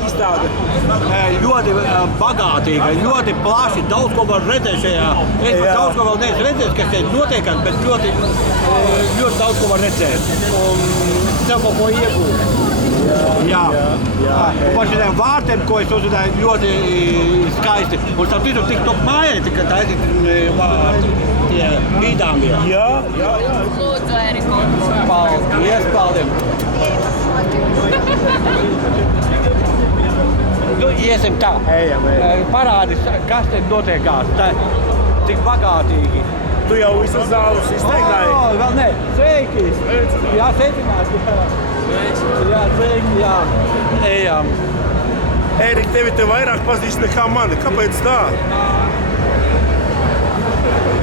izstāde ļoti bagātīga, ļoti plaši, daudz ko var redzēt šajā. Es pat daudz ko vēl neesmu redzējis, kas šeit notiekās, bet ļoti daudz ko var redzēt. Un sev kaut ko iegūt. Jā. Par šiem vārtiem, ko es uzrunāju, ļoti skaisti. Un starp citu, tik top mājai, ka tā ir vārti, tie bīdāmie. Jā. Lūdzu, Eriku. Paldies. Nu, iesim tā. Ejam. Parādi, kas te notiekās. Tā tik bagātīgi. Tu jau visu zāles izteigāji? Vēl ne. Sveiki. Jā, sveicināti. Jā, sveiki, jā. Ejam. Ērika, tevi te vairāk pazīst nekā mani. Kāpēc tā?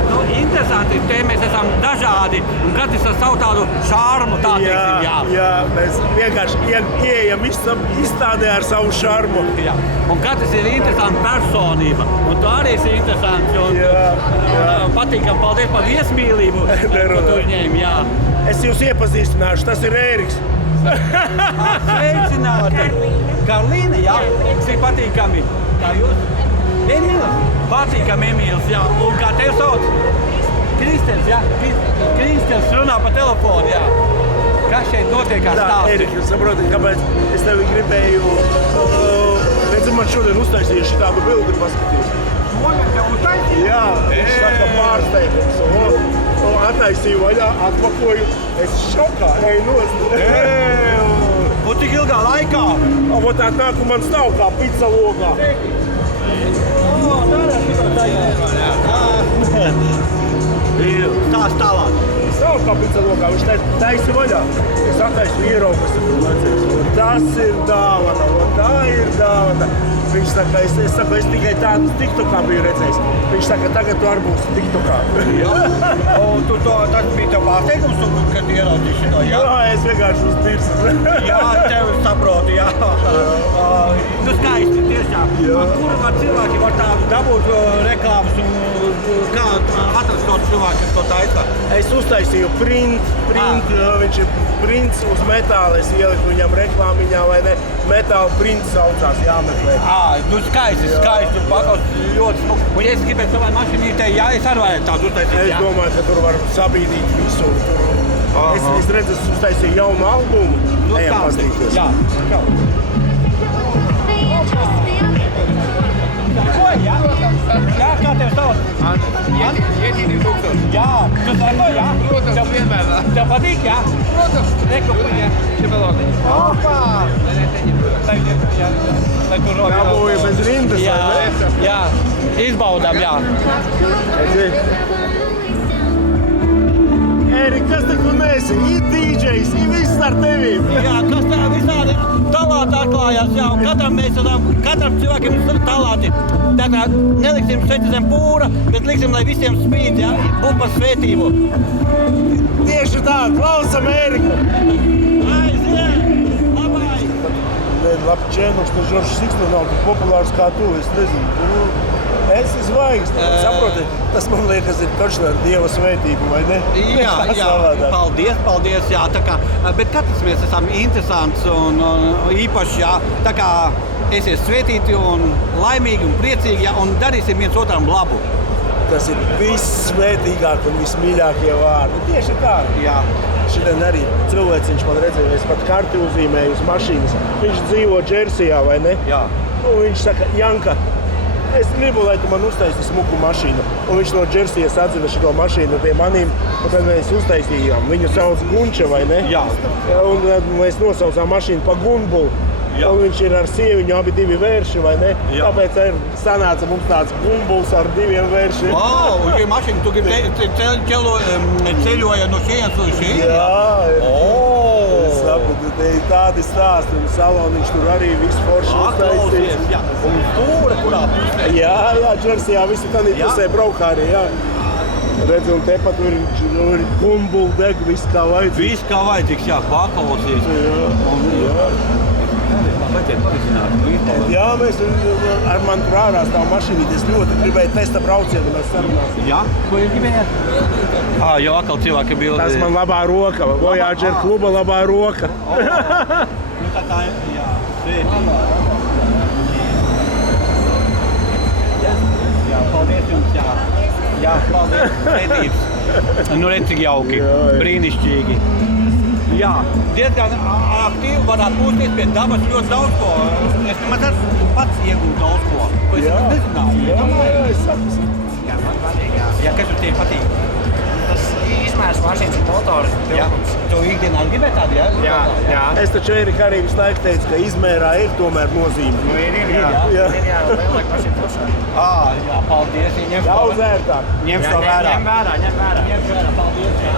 Nu, interesanti, te mēs esam dažādi un katrs ar savu tādu šarmu, tā teiksim, Jā, mēs vienkārši ieejam izstādē ar savu šarmu. Jā. Un katrs ir interesanta personība, un tu arī esi interesants, un patīkam, paldies par viesmīlību, ko tu ņēmi, jā. Es jūs iepazīstināšu, tas ir Ēriks. Sveicināti! Karlīna, jā, tas ir patīkami. Kā jūs? Emīls? Patīkami Emīls, jā. Un kā tev sauc? Kristers, jā. Kristers runā pa telefonu, jā. Kas šeit notiekās stāsti? Ērika, jūs saprotat, kāpēc es tevi gribēju... Redzi, man šodien uztaisīju šitādu bildi paskatīt. Šodien tev uztaisīju? Jā, viņš saka pārsteigums. Attaisīju vaļā, atpakoju. Es šokā, eju nost. Un cik ilgā laikā? Ot tā nāk un man stāv kā pica logā. Tās tālāk. Stāv kā pica logā, viņš taisi vaļā. Es attaisu ieraugas. Tas ir dāvana, un tā ir dāvana. Viņš saka, es tikai tādu TikTokā biju redzējis. Viņš saka, tagad tu arī būsi TikTokā. Jā. Un tas bija tev pārsteigums, kad ieraudzīji šito, jā? Jā, es vienkārši uz tirsas. Jā, tev saprotu, jā. Nu skaisti, tiešām. Kur var cilvēki var tādu dabūt reklāmas un kā atrast to cilvēku, kas to taisa? Es uztaisīju print, viņš ir prints uz metāla, es ieliku viņam reklāmiņā, vai ne? Metāla prints saucās, jāmeklē. Nu skaisti, un pakaus ļoti smuki. Un ja es gribētu savai mašīnītei, jā, es arī varētu tādu uztaisīt, jā? Es domāju, ka tur var sabīdīt visu. Es redzu, es uztaisīju jaunu albumu. Ejam paskatīties. Jā. Jā, kā tev sauc? Ietīnīt tūkstoši. Jā, tu seko, jā? Protams, vienmēr. Tev patīk, jā? Protams. Reku, jā. Šī melodija. Opā! Lai tu robi. Dabūju bez rindas, vai ne? Jā, izbaudām, jā. Ērika, kas te tu nesi? Ir DJs, ir viss ar tevīm. Jā, kas tā visādi talāti atklājās, jā, un katram cilvēkiem ir talāti. Tātad neliksim šeit zem pūra, bet liksim, lai visiem spīd, jā, būt par svētību. Tieši tā, klausam Ēriku. Aiziet, labai! Lapčēnoks, tas Žoržs Siksta nav tik populārs kā tu, es nezinu. Es esmu zvaigzne, saproti, tas man liekas ir taču ar Dieva svētību, vai ne? Jā, paldies, jā, tā kā, bet katrs mēs esam interesants un īpaši, jā, tā kā esiet svētīti un laimīgi un priecīgi, jā, un darīsim viens otram labu. Tas ir vissvētīgāk un vismīļākie vārdi. Tieši tā. Jā. Šodien arī cilvēciņš man redzēja, es pat karti uzzīmēju uz mašīnas. Viņš dzīvo Džersijā, vai ne? Jā. Un viņš saka, Janka, es gribu, lai tu man uztaisi smuku mašīnu. Un viņš no Džersijas atzina šito mašīnu pie manīm, un tad mēs uztaisījām. Viņu sauc Gunča, vai ne? Jā. Un mēs nosaucām mašīnu pa Gunbulu. Jā. Un viņš ir ar sieviņu abi divi vērši, vai ne? Jā. Tāpēc sanāca mums tāds Gunbuls ar diviem vēršiem. Un šī mašīna, tu gribi ceļoja no šejienes līdz šejienes? Jā. Es saprotu, te ir tādi stāsti, un saloniņš tur arī viss forši uztaisīts. Jā, un stūra kurā pusē? Jā, Džersijā visi tādā pusē braukā arī, jā. Redzi, un tepat tur ir Gunbul deg, viss kā vajadzīgs. Viss kā vajadzīgs, jā, paklausies. Jā. Jā, mēs ar mani tur ārās tā mašīnīt, es ļoti gribēju testa braucienu, mēs sarunāsim. Jā? Ko jūs gribējāt? Jau atkal cilvēki bildi. Tas man labā roka, Voyager kluba labā roka. tā ir, jā, svētība. Jā, paldies jums, jā. Jā, paldies, svētības. Nu, redz, cik jauki, brīnišķīgi. Jā, diezgan aktīvi varētu būties pie dabas ļoti daudz ko. Es nemaz pats iegūtu daudz ko. Ko es nezināju. Es saku. Jā, man patīk, jā. Jā, kas tev patīk? Tas izmērs mašīnas un motoru tilpums. Tu ikdienā gribēji tādu, jā? Jā, jā. Es taču Erika arī visu laiku teicu, ka izmērā ir tomēr nozīme. Nu, ir, jā. Jā. Ir, jā, lielāk mašīna pusē. Jā, paldies. Daudz ērtāk. Ņems to vērā. Ņem vērā. Ņems vērā, paldies, jā.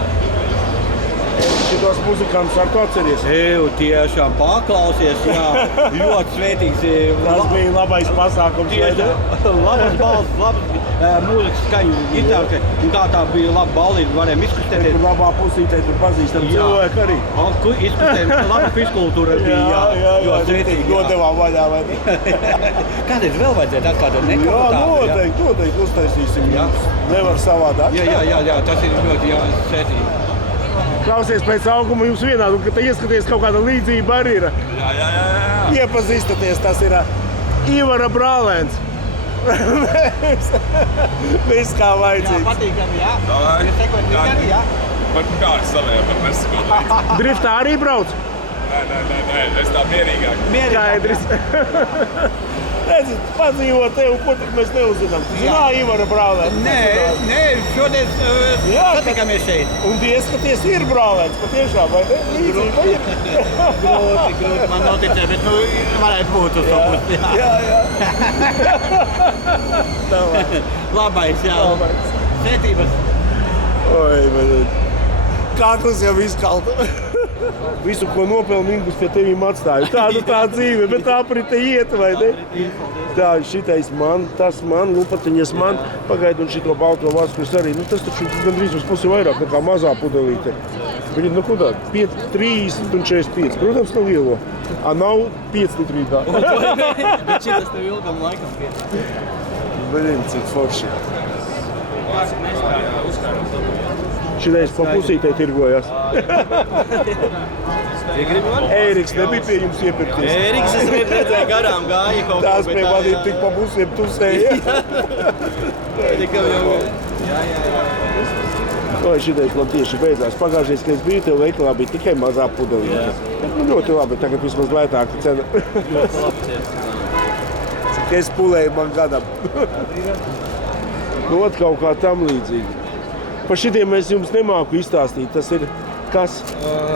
Šitos muzikantus ar to atceries. Eju, tiešām paklausies, jā, ļoti svētīgs. Tas bija labais pasākums. Tiešām, labas balss, labas mūzikas skaņu, ģitāra, un kā tā bija laba ballība, varējām izkustēties. Tur labā pusītē, tur pazīstam cilvēku arī. Izkustējām, laba fiskultūra bija, jā, ļoti svētīgi. Nodevām vaļā, vai ne? Kādreiz vēl vajadzētu atkārtot Jā, neko tādu, noteikti uztaisīsim. Jā. Nevar savādāk. Jā, tas ir ļoti, jā, svētīgi. Klausies pēc auguma jums vienādu, ka te ieskaties kaut kāda līdzība arī ir. Jā. Iepazīstaties, tas ir Ivara brālēns. Viss kā Jā, vajadzīgs. patīkami, jā. Jūs sekojat līdzi, jā. Man kā ar saviem, bet nesakot līdzi. Driftā arī brauc? Nē, es tā mierīgāk. Skaidrs. Redzi, padzīvo tev, ko tik mēs neuzzinām. Zinā, Ivara brālēns. Nē, šodien Jā, satikamies šeit. Un ieskaties, ir brālēns, patiešām, vai ne? Līdzība ir. Grūti, man noticē, bet nu varētu būt uz to pusi. Jā. Labais, jā. Labais. Sētības. Oi, bet kakls jau izkalta. Visu, ko nopelnu, Ingus pie tevīm atstāju. Tāda tā dzīve, bet tā aprite iet, vai ne? Tā, šitais man, tas man, lupatiņas man. Pagaid, un šito balto vaskus arī. Nu, tas taču gandrīz uz pusi vairāk nekā mazā pudelīte. Viņi, nu, ko tā? 30 un 45. Protams, nav lielo. Nav 5 litrī tā. Bet šitas tev ilgam laikam pie. Blin, cik forši. Šitais pa pusītei tirgojas. Ēriks nebija pie jums iepirkties. Ēriks, es redzēju garām gāja kaut ko. Tās pie manī tik pa pusiem tusēja. Tikam jau. Vai šitais man tieši beidzās. Pagājušais, kad es biju tev veikalā, bija tikai mazā pudelīte. Nu, ļoti labi, tagad vismaz lētāka cena. Ļoti labi. Cik es pulēju man gadam. Nu, ot kaut kā tam līdzīgi. Par šitiem es jums nemāku izstāstīt. Tas ir kas?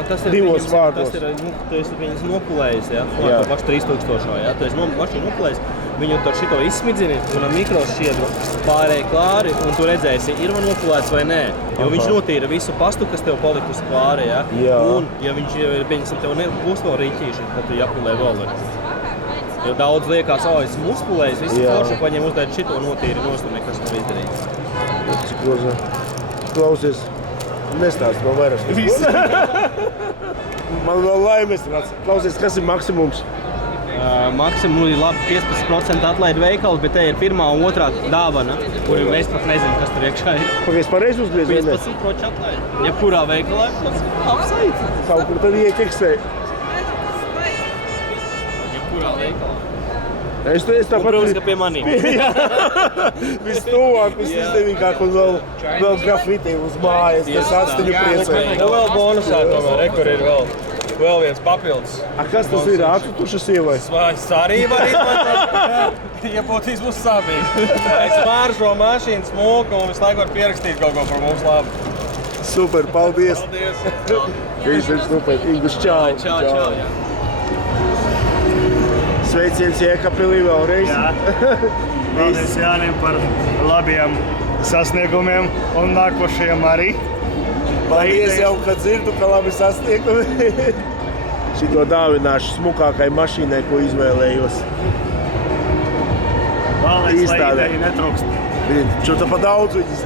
Tas ir Divos vārdos. Tas ir, tu esi viņas nopulējis, ja? Jā. To pašu 3000, ja? Tu esi mašīnu nopulējis, viņu ar šito izsmidzini un ar mikrošķiedru pārēji klāri, un tu redzēsi, ir man nopulēts vai nē. Jo viņš notīra visu pastu, kas tev palikusi klāri, ja? Jā. Un, ja viņš, pieņemsim, tev būs vēl rīķīši, tad tu jāpulē vēl. Jo daudz liekas, esmu uzpulējis, visu foršu paņem uzdēt šito notīri nost un nekas nav izdarīts. Cik rozā. Klausies, nestāst man vairāk. Man vēl laimes rāds. Klausies, kas ir maksimums? Maksimum ir labi 15% atlaida veikali, bet te ir pirmā un otrā dāvana, kuru es pat nezinu, kas tur iekšā ir. Pagaidz pareizi uzgriezu, vai ne? 15% atlaida. Jebkurā veikalā apsveic. Kaut kur tad ieķeksē. Jebkurā veikalā. Es tāpat... Protams, ka pie manī. Vistuvāk, visizdevīgāk un vēl grafitī uz mājas, tas atsteņu priecē. Un vēl bonusā tomēr, kur ir vēl viens papildus. Kas tas ir? Atsutušas ievai? Es arī varu izmantot. Iepotīs būs sāpīgi. Es pāru šo mašīnu smuku un visu laiku var pierakstīt kaut ko par mums labu. Super, paldies! Paldies! Viss ir super. Ingus, čau! Čau. Sveiciens Iekapilī vēlreiz. Paldies Jānim par labiem sasniegumiem un nākošajiem arī. Paldies jau, kad dzirdu, ka labi sasniegumi. Šito dāvināšu smukākai mašīnai, ko izvēlējos. Vēlreiz, lai Izstādē. ideja netrūkst. Čo tā pa daudz viņas?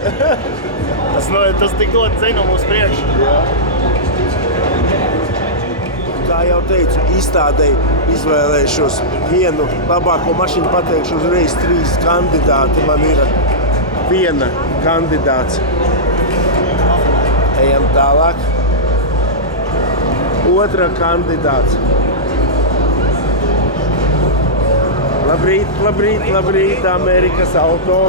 Tas tik ļoti ceļam uz priekšu. Kā jau teicu, izstādēji izvēlēšos vienu labāko mašīnu, pateikšu uzreiz 3 kandidāti. Man ir viena kandidāts. Ejam tālāk. Otra kandidāts. Labrīt, Amerikas auto.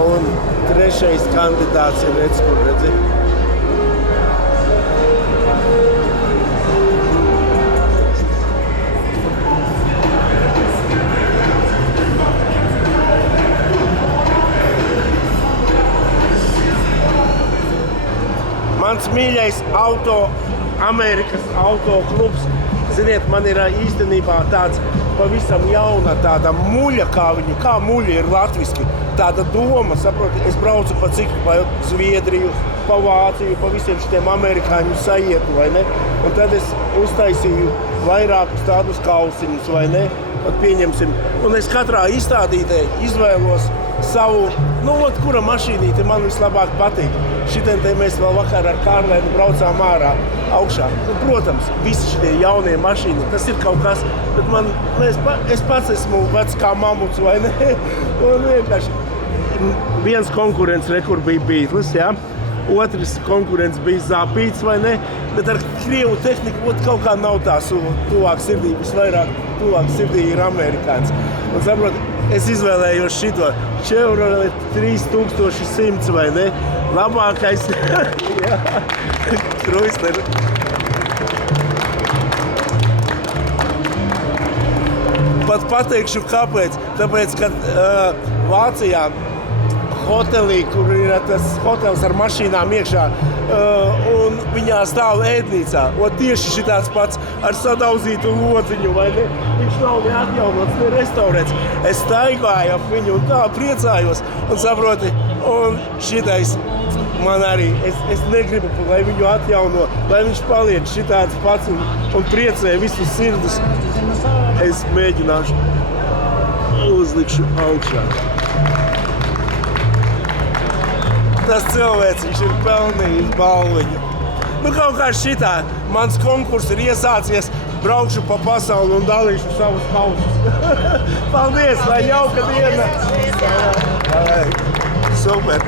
Un trešais kandidāts ir redz, kur redzi. Mans mīļais Amerikas auto klubs. Ziniet, man ir īstenībā tāds pavisam jauna tāda muļa, kā muļa ir latviski. Tāda doma, saproti, es braucu pa Zviedriju, pa Vāciju, pa visiem šitiem amerikāņu sajietu, vai ne? Un tad es uztaisīju vairākus tādus kausiņus, vai ne? Pat pieņemsim. Un es katrā izstādītē izvēlos savu, kura mašīnīte man vislabāk patīk. Šitien te mēs vēl vakar ar Kārlēnu braucām ārā augšā. Protams, visi šitie jaunie mašīni, tas ir kaut kas, bet es pats esmu vecs kā mamuts, vai ne? Un vienkārši viens konkurents, kur bija Beatles, jā? Otrs konkurents bija Zapīts, vai ne? Bet ar krievu tehniku kaut kā nav tās tuvāk sirdī, visvairāk tuvāk sirdī ir amerikāns. Un saprot, es izvēlējos šito Chevrolet 3100, vai ne? Labākais, jā, Chrysler. Pat pateikšu, kāpēc. Tāpēc, kad Vācijā hotelī, kur ir tas hotels ar mašīnām iekšā, un viņā stāv ēdnīcā. Tieši šitāds pats ar sadauzītu lodziņu, vai ne? Viņš nav neatjaunots, ne restaurēts. Es staigāju ap viņu un tā priecājos un saproti, un šitais man arī, es negribu, lai viņu atjauno, lai viņš paliek šitāds pats un priecē visus sirdus. Es mēģināšu, uzlikšu augšā. Tas cilvēks, viņš ir pelnījis balviņu. Kaut kā šitā, mans konkurss ir iesācies, braukšu pa pasauli un dalīšu savus kausus. Paldies, lai jauka diena! Super!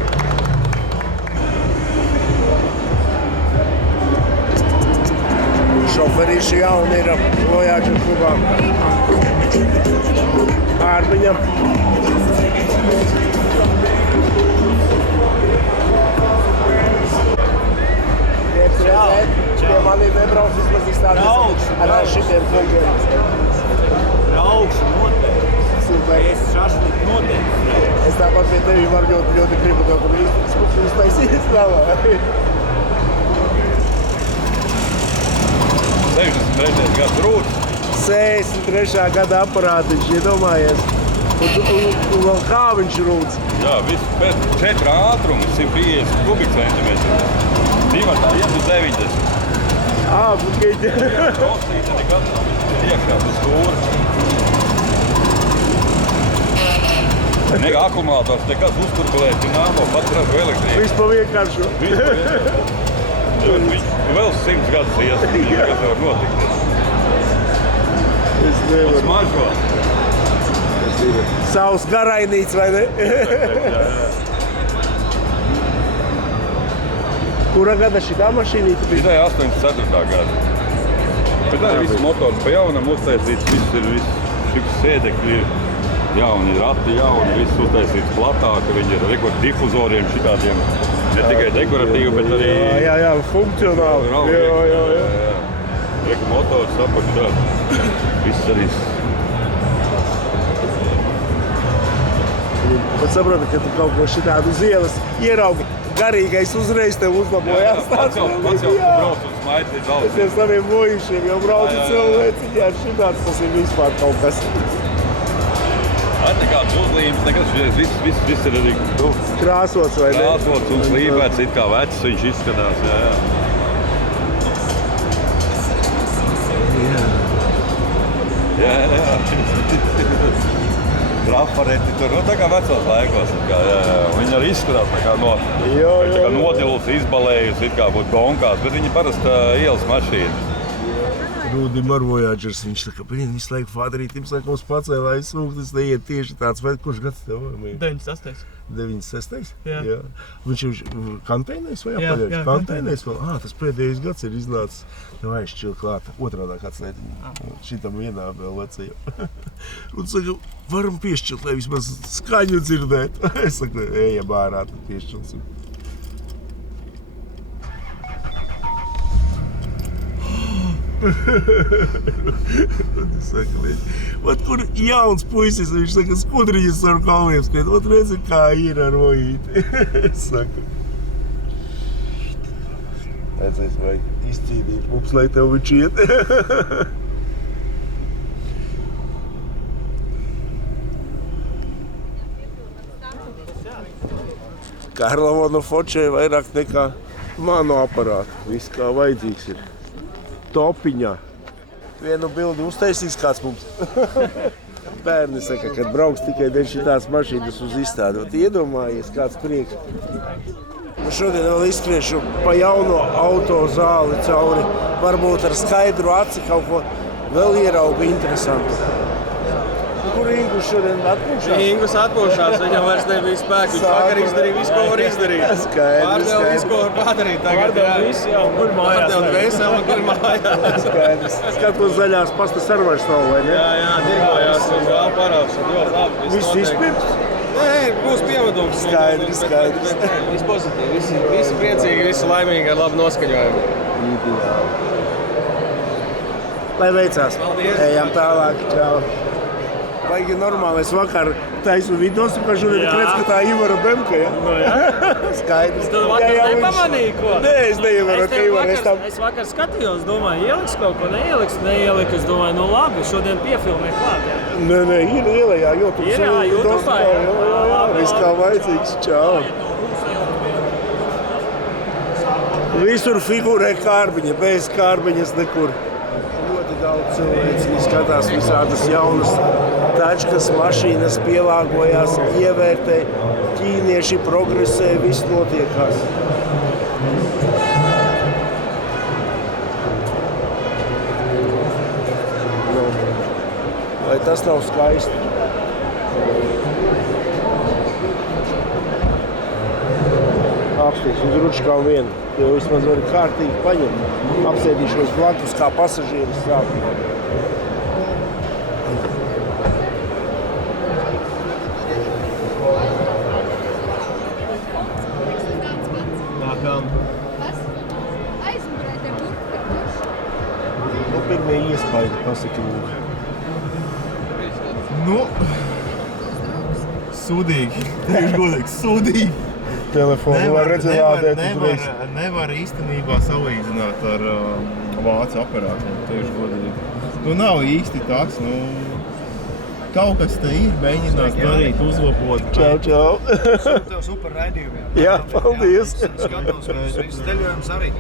Šoferīši jauni ir Voyager klubā. Ārbiņam. Pie mani nebrauc vismaz izstāties ar šitiem kungiem. Braukšu noteikti. Super. Es šašliku noteikti. Es tāpat pie tevi varu ļoti gribu kaut kur iztaisīt. 63. gads rūts. 63. gada aparātiņš, iedomājies. Un vēl kā viņš rūts. Jā, viss pēc 4 ātrumi, 150 kubikcentimetri. Divatā iet uz 90. Bukiņi. Rosīte nekad nav iekšā uz stūri. Akumulātors nekad uzturkulēt dināmo, pats ražo elektrību. Viss pa vienkāršu. Viņš vēl 100 gadus ies, kas var notikt. Es nevaru. Un smaržo. Savs garainīts, vai ne? Kura gada šitā mašīnīte bija? Šitā 84. gada. Bet tā ir viss motors pa jaunam uztaisīts, viss sēdekļi ir jauni, rati jauni, viss uztaisīts platāk, viņi ir rekord difuzoriem šitādiem. Ne tikai dekoratīvi, bet arī... Jā, funkcionāli. Jā. Reku motors apakšā. Viss arī... Pat saproti, ka tu kaut ko šitādu uz ielas ieraugi, garīgais uzreiz tev uzlabojās. Pats jau brauc un smaid līdz alus. Es ar saviem bojušiem jau braucu cilvēciņā, šitāds tas ir vispār kaut kas. Nekāds uzlīmes, nekas, viss ir arī krāsots, vai ne? Krāsots un slīpēts, it kā vecs viņš izskatās, jā. Trafareti tur, tā kā vecos laikos, viņi arī izskatās tā kā nodilus, izbalējus, it kā būtu gonkās, bet viņi parasti ielas mašīna. Rūdim ar Voyagers, viņš tā kā, visu laiku Fādrītim saka, mums pacēlā aizsūkt, tas neiet tieši tāds, vai kurš gads tev? 96. 96. Jā. Viņš ir kanteinēs vai apaļais? Jā, Kanteinēs vēl? Tas pēdējais gads ir iznācis. Jau aizšķil klāt, otrādā atslētiņa. Šitam vienā vēl vecajam. Un saka, varam piešķilt, lai vismaz skaņu dzirdēt. Es saku, ejam ārā, tad piešķilsim. Vat kur jauns puisis, viņš saka, skudriņas ar kalniem skriet, vat redzi, kā ir ar Vojīti. Es saku. Redzēs, vajag izcīdīt mums, lai tev viņš iet. Karlavona fočē vairāk nekā manu aparātu. Viss kā vajadzīgs ir. Topiņā. Vienu bildi uztaisīs kāds mums. Bērni saka, kad brauks tikai dēļ šitās mašīnas uz izstādi. Iedomājies, kāds prieks. Šodien vēl izskriešu pa jauno auto zāli cauri. Varbūt ar skaidru aci kaut ko vēl ierauga interesantu. Kur Ingus šodien atpūšās? Ingus atpūšās, viņam vairs nebija spēku. Viņš vakar izdarīja visu, ko var izdarīt. Pārdeva visu, ko var padarīt tagad. Pārdeva visu, jau, kur mājās. Pārdeva dvēseli, kur mājās. Skaidrs. Skatos zaļās pastas ar vairs nav, vai ne? Jā, dirgojās un vēl parāds. Ļoti labi. Viss izpirks? Nē, būs pievadums. Skaidrs. Viss pozitīvi, visi priecīgi, visi laimīgi ar labu noskaņojumu. Lai veicās. Paldies. Ejam tālāk. Čau. Baigi normāli, es vakar taisu videos, ka šodien redz, ka tā Ivara Bemka, ja? Nu, jā. Skaidrs. Tu vakar nepamanīji, ko? Nē, es neievaru, ka Ivara, Es vakar skatījos, domāju, ieliks kaut ko, neieliks, es domāju, nu labi, šodien piefilmē klāt, jā. Nē, ir ielējā, YouTube. Ir, jā, YouTube, jā. Viss kā vajadzīgs, čau. Visur figurē kārbiņa, bez kārbiņas nekur. Ļoti daudz cilvēki skatās visādas jaunas tačkas, mašīnas pielāgojās, ievērtē, ķīnieši progresē, viss notiekās. Nu, vai tas nav skaisti? Apsties uz ručkām vienu, jo vismaz var kārtīgi paņemt. Apsēdīšos blakus kā pasažieris sākumā. Nākam. Nu, pirmie iespaidi pasaki lūk. Nu, sūdīgi. Teikšu godīgi, sūdīgi. Telefonu var redzēt uzreiz. Nevar īstenībā salīdzināt ar vācu aparātiem, tieši godīgi. Nu, nav īsti tāds, kaut kas te ir, mēģināt darīt, uzlabot. Čau. Tev super raidījumi. Jā, paldies. Skatos, mēs visus ceļojumus arī.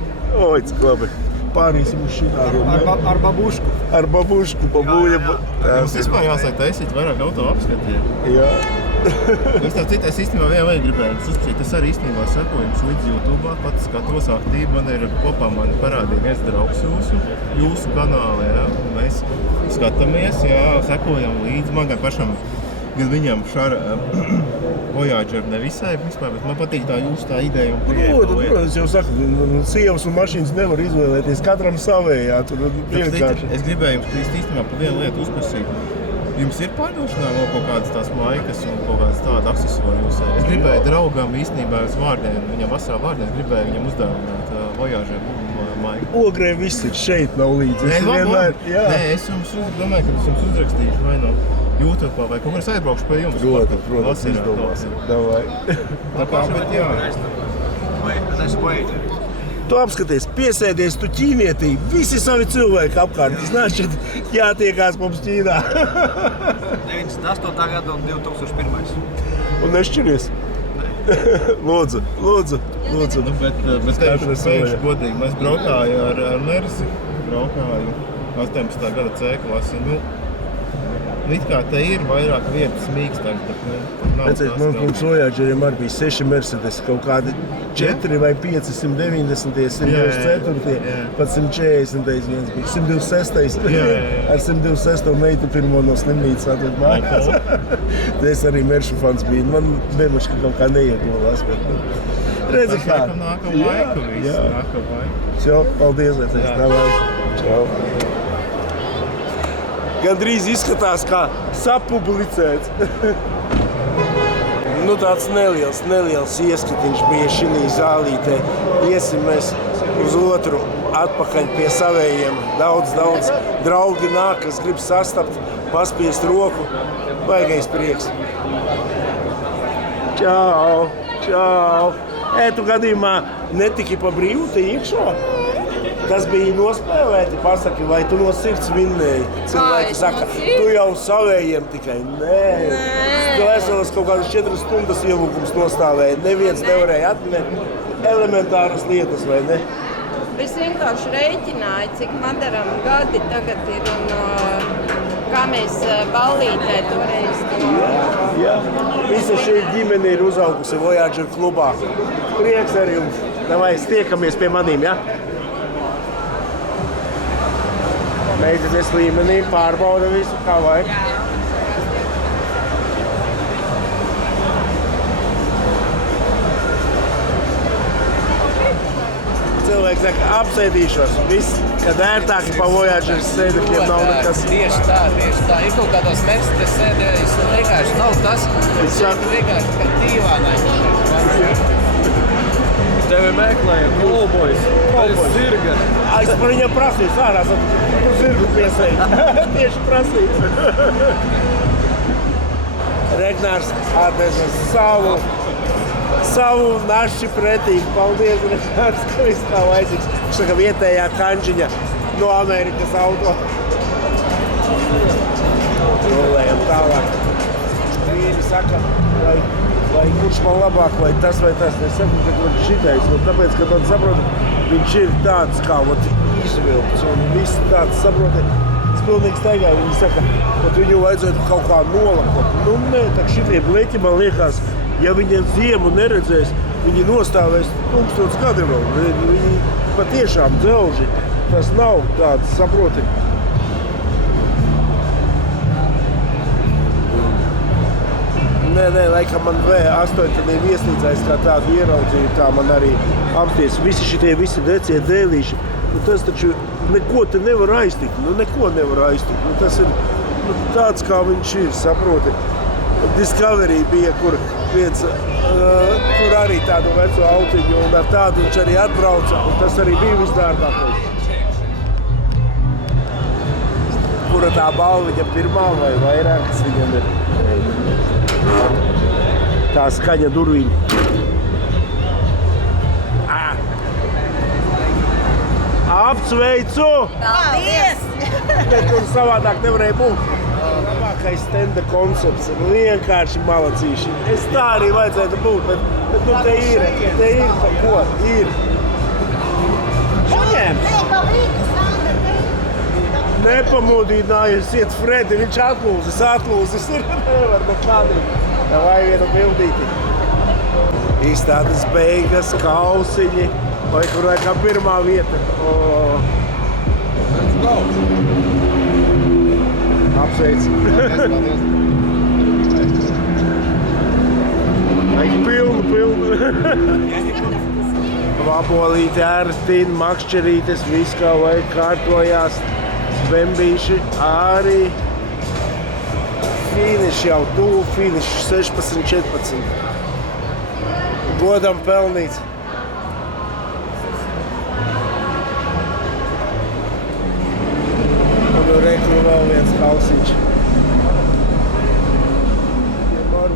Oi, cik labi. Pārīsim uz šitādiem. Ar babušku. Ar babušku, babuļa. Mums vispār jāsaka, taisīt vairāk auto apskatiem. Jā. Es īstenībā vienu lietu gribēju uzskatīt. Es arī īstenībā sekoju jums līdz YouTube, pats skatos aktīvi. Man ir kopā mani parādīja viens draugs jūsu kanālā. Ja? Mēs skatāmies, sekojam līdzi. Man gan pašam, gan viņam Voyager nevisai, bet man patīk tā jūsu tā ideja. Protams, jau saku, sievas un mašīnas nevar izvēlēties, katram savējā. Es gribēju jums īstenībā pa vienu lietu uzprasīt. Jums ir pārdošanā vēl kaut kādas tās maikas un kaut kādas tādas aksesuāri? Es gribēju draugam īstenībā uz vārdiem, viņam vasarā vārdiem, gribēju viņam uzdāvināt Voyager maiku. Ogrē viss ir šeit, nav līdzi. Es jums domāju, ka es jums uzrakstīšu vai no YouTube vai kaut kāds aizbraukšu pie jums. Protams, izdomāsim. Davai. Tā kā, bet jā. Tu apskaties, piesēdies tu ķīnietī, visi savi cilvēki apkārt. Tas nāšķiet jātiekās mums Ķīnā. 98. gada un 2001. Un nešķiries? Lūdzu. Nu, bet teikšu godīgi, mēs braukāju ar Nerzi, braukāju 18. gada C klasi. It kā te ir vairāk vietas mīkstāk, bet nav Redzēt, mums Voyageriem arī bija 6 Mercedes, kaut kādi 4 vai 5, 190, 124, pat 140 viens bija, 126. Ar 126 meitu pirmo no slimnīcas atved mājās. Es arī Meršu fans biju, man bemaška kaut kā neiegolās, bet redzi kā. Nākam laiku viss, nākam laiku. Čau, paldies, vecais, davai. Čau. Gandrīz izskatās kā sapublicēts. Nu tāds neliels ieskatiņš bija šī zālītē. Iesim mēs uz otru atpakaļ pie savējiem. Daudz draugi nāk, kas grib sastapt, paspiest roku. Baigais prieks. Čau, čau. Tu gadījumā netiki pa brīvu te iekšā? Tas bija nospēlēti, pasaki, vai tu no sirds vinnēji? Cilvēki saka, tu jau savējiem tikai. Nē. Tu esos kaut kādas 4 stundas ielūkums nostāvēja. Neviens nevarēja atminēt elementāras lietas, vai ne? Es vienkārši rēķināju, cik Madaram gadi tagad ir un kā mēs ballītē toreiz to. Jā. Visa šī ģimene ir uzaugusi Voyager klubā. Prieks ar jums. Davai, tiekamies pie manīm, ja? Meitenes līmenī pārbauda visu, kā vajag. Cilvēki saka, apsēdīšos. Viss, kad ērtāki pa Voyageras sēdekļiem nav nekas. Tieši tā. Ir kaut kādos Mercedes sēdējis un vienkārši nav tas, kas vienkārši kā dīvānai. Tevi meklēja Kolbojas, zirga. Es par viņam prasīju, sārās, tu zirgu piesēji. Tieši prasīju. Regnārs atdesa savu naši pretī. Paldies, Regnārs, ka viss kā vajadzīgs. Viņš saka vietējā kanģiņa no Amerikas auto. Rolējam tālāk. Vīri saka, vai kurš man labāk, vai tas. Es saku, ka man šitais, tāpēc, ka tad saprotu, viņš ir tāds kā izvilkts un viss tāds, saproti, es pilnīgi staigāju. Viņi saka, ka viņu vajadzētu kaut kā nolakot. Nu, nē, tā šitie bleķi, man liekas, ja viņiem ziemu neredzēs, viņi nostāvēs 1000 gadi vēl. Viņi patiešām dzelži. Tas nav tāds, saproti. Nē, laikam man V8 viesnīcais kā tādu ieraudzīju, tā man arī apties. Visi decie dēlīši, tas taču neko te nevar aiztikt, neko nevar aiztikt. Tas ir tāds, kā viņš ir, saproti. Discovery bija, kur viens, tur arī tādu veco autiņu, un ar tādu viņš arī atbrauca, un tas arī bija visdārgākais. Kura tā balva viņam pirmā vai vairāk, kas viņam ir? Tā skaņa durvīņa. Apsveicu! Paldies! Bet tur savādāk nevarēja būt. Labākais stenda koncepts. Vienkārši malacīši. Es tā arī vajadzētu būt, bet nu te ir pa ko. Ir. Paņēms! Nepamodinājies, iet Fredi, viņš atlūzis ir. Nevar nekādīgi. Vai vienu bildīti. Izstādes beigas, kausiņi, vai kur kā pirmā vieta. Apsveic. Pilnu. Vabolīti, ērstiņi, makšķerītes, viss kā vajag kārtojās. Bembīši arī. Finiš jau tuvu, finiš 16-14. Godam pelnīts. Un rekur vēl viens kausiņš.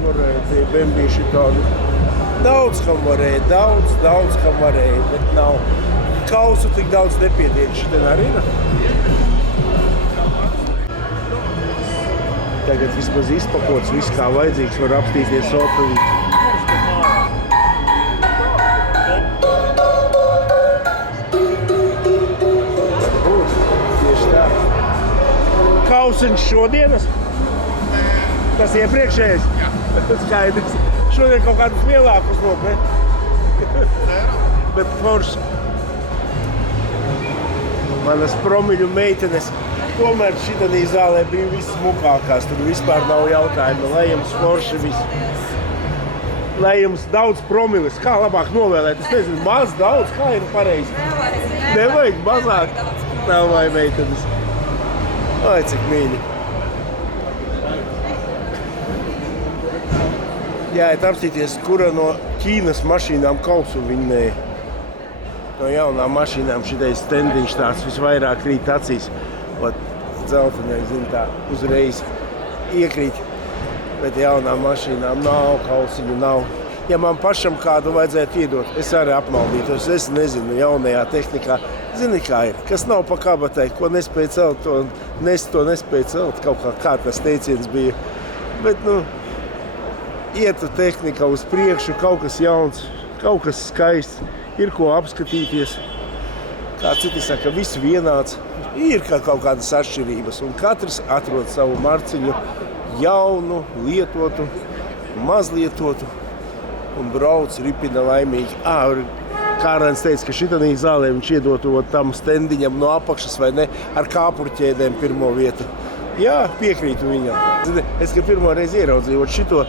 Varēja tie bembīši tādi. Daudz kam varēja, daudz kam varēja, bet nav. Kausu tik daudz nepietiek, šitien arī ir. Tagad vismaz izpakots, viss kā vajadzīgs, var apstīties opelīt. Tieši tā. Klausiņš šodienas? Tas iepriekšējais? Jā. Skaidrs. Šodien kaut kādus lielākus lūk, ne? Bet forši. Manas promiļu meitenes. Tomēr šitanī zālē bija vissmukākās. Tur vispār nav jautājumi. Lai jums forši viss. Lai jums daudz promiles. Kā labāk novēlēt? Es nezinu, maz, daudz, kā ir pareizi? Nevajag mazāk. Tā vai meitenes. Ai, cik mīļi. Jāiet apstīties, kura no Ķīnas mašīnām kausu vinnēja. No jaunām mašīnām šitais stendiņš tāds visvairāk krīt acīs. Ot, dzeltenai, zin, tā uzreiz iekrīt. Bet jaunām mašīnām nav kausiņu, nav. Ja man pašam kādu vajadzētu iedot, es arī apmaldītos. Es nezinu, jaunajā tehnikā. Zini, kā ir. Kas nav pa kabatai, ko nespēja celt, to nespēja celt. Kaut kā tas teiciens bija. Bet, ietu tehnika uz priekšu, kaut kas jauns, kaut kas skaists. Ir ko apskatīties. Kā citi saka, viss vienāds. Ir kaut kādas atšķirības. Un katrs atrod savu marciņu, jaunu, lietotu, mazlietotu. Un brauc, ripina laimīgi. Kārēns teica, ka šitanī zālē viņš iedotu tam stendiņam no apakšas vai ne, ar kāpurķēdēm pirmo vietu. Jā, piekrītu viņam. Es, kad pirmo reizi ieraudzīju šito,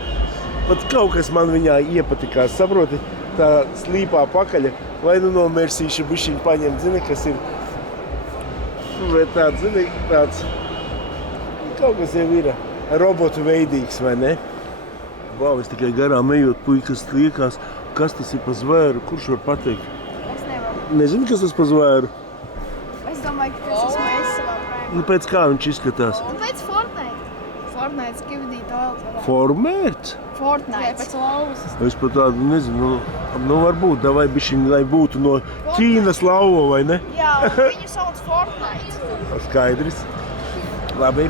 pat kaut kas man viņā iepatikās. Saproti, tā slīpā pakaļa, vai no Mersīša bišķiņu paņemt, zini, kas ir. Bet tāds, zini, tāds, kaut kas jau ir robotu veidīgs, vai ne? Vau, es tikai garām ejot, puikas liekās, kas tas ir pa zvēru, kurš var pateikt? Es nevaru. Nezinu, kas tas pa zvēru? Es domāju, ka tas esmu es savā prēmā. Pēc kā viņš izskatās? Pēc Fortnite. Fortnite skibidīt vēl. Formērts? Fortnite. Pēc lauvas. Es pat tādu nezinu, varbūt, davai bišķiņ, lai būtu no Ķīnas lauva, vai ne? Jā, un viņu sauc Fortnite. Skaidrs. Labi.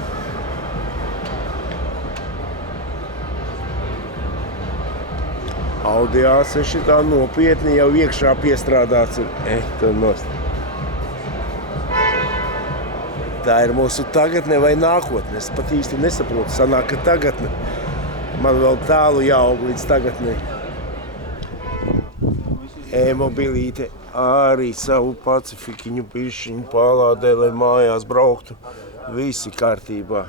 Audi A6 tā nopietni jau iekšā piestrādāts ir. Tur nost. Tā ir mūsu tagadne vai nākotne. Es pat īsti nesaprotu. Sanāk, ka tagadne. Man vēl tālu jāaug līdz tagadnei. E-mobilīte arī savu pacifikiņu pišķiņu pārlādē, lai mājās brauktu. Visi kārtībā.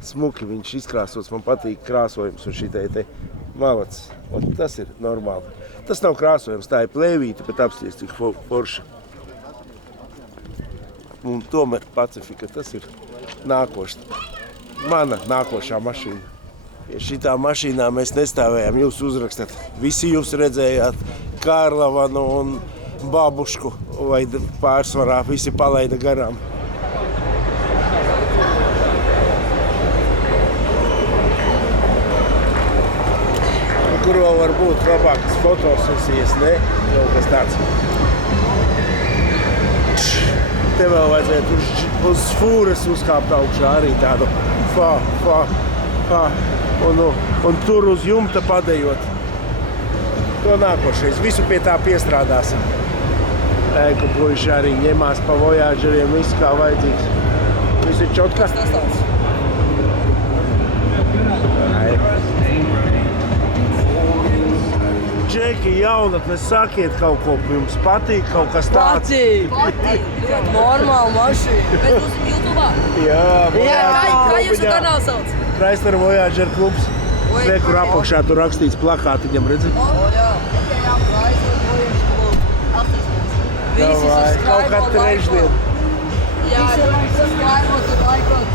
Smuki viņš izkrāsots. Man patīk krāsojums un šitai te malacis. Tas ir normāli. Tas nav krāsojums, tā ir plēvīte, bet apsties cik forša. Un tomēr Pacifika, tas ir nākošs. Mana nākošā mašīna. Ja šitā mašīnā mēs nestāvējām, jūs uzrakstat. Visi jūs redzējāt Kārlavanu un Babušku, vai pārsvarā visi palaida garām. Kur vēl var būt labākas fotosesijas, ne? Jau kas tāds. Te vēl vajadzētu uz fūres uzkāpt augšā arī tādu un tur uz jumta padejot. To nākošais. Visu pie tā piestrādāsim. Ēku puiši arī ņemās pa vojāģeriem, viss kā vajadzīgs. Viss ir čotka. Džeki, jaunatnes, sakiet kaut ko, jums patīk kaut kas tāds? Patīk. Normāla mašīna. Bet uz YouTube? Jā. Kā jūsu kanāls sauc? Chrysler Voyager klubs. Te, kur apakšā tur rakstīts plakātiņam, redzi? Jā. Chrysler Voyager klubs. Davai, kaut kā trešdien. Jā, subscribe-ot un laikot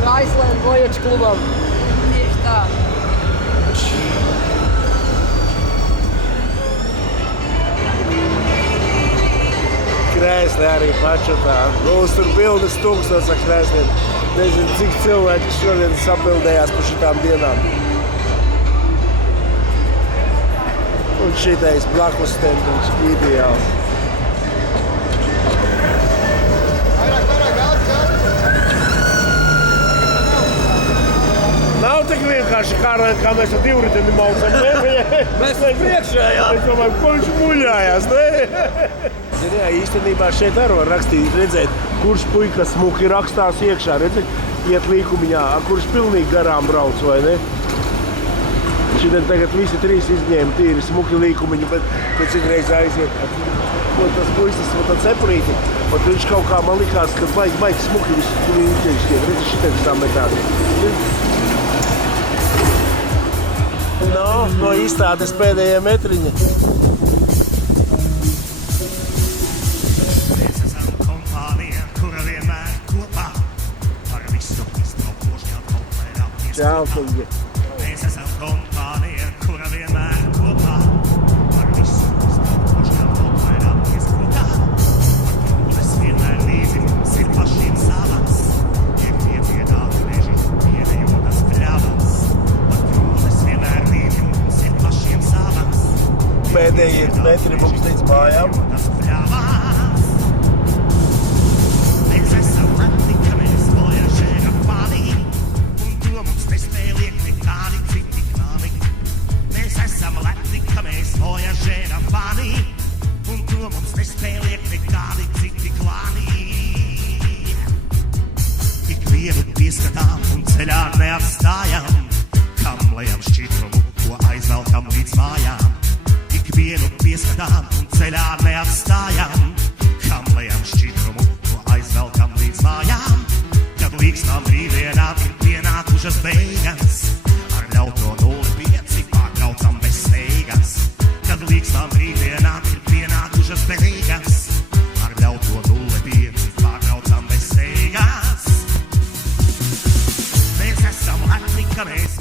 Chrysler Voyager klubam. Tieši tā. Krēsli arī pačatā. Mums tur bildes tūkstots ar krēsliem. Nezinu, cik cilvēki šodien sapildējās par šitām dienām. Un šitais blakus stendiņš ideāls. Nav tik vienkārši kā mēs ar divriteni maucam, ne? Mēs priekšējā. Es domāju, ko viņš muļājās, ne? Jā, īstenībā šeit arī var rakstīt, redzēt kurš puika smuki rakstās iekšā, redzi, iet līkumiņā, kurš pilnīgi garām brauc, vai ne? Šodien tagad visi trīs izņēma tīri smuki līkumiņu, bet citreiz aiziet. Tas puisis, tā cepurīti, viņš kaut kā man likās, ka baigi smuki viņš šķiet, redzi, šitais tā metādi. No izstādes pēdējie metriņi. Mēs esam kompānija, kura vienmēr kopā par visu iztraukošajām kompānijām Čau, Mēs esam kompānija, kura vienmēr kopā par visu iztraukošajām kompānijām kopā. Mēs vienmēr līdzi mums ir pašiem savas, ir iedziedāti meži, iedejotas kļavas. Mēs vienmēr līdzi mums ir pašiem savas. Pēdējie metri mums līdz mājām. Mēs esam lepni, ka mēs vojažēra fani, un to mums nespēj liekt nekādi citi klani. Mēs esam lepni, ka mēs vojažēra fani, un to mums nespēj liekt nekādi citi klani. Ikvienu pieskatām un ceļā neatstājam, kam lejam šķitrumu, ko aizvelkam līdz mājām. Ikvienu pieskatām un ceļā neatstājam, kam lejam šķitrumu, ko aizvelkam līdz mājām. Kad līksnām brīvdienām ir pienākušas beigas, ar ļauto 05 pārtraucam bez steigas. Kad līksnām brīvdienām ir pienākušas beigas, ar ļauto 05 pārtraucam bez steigas. Mēs esam lepni, ka mēs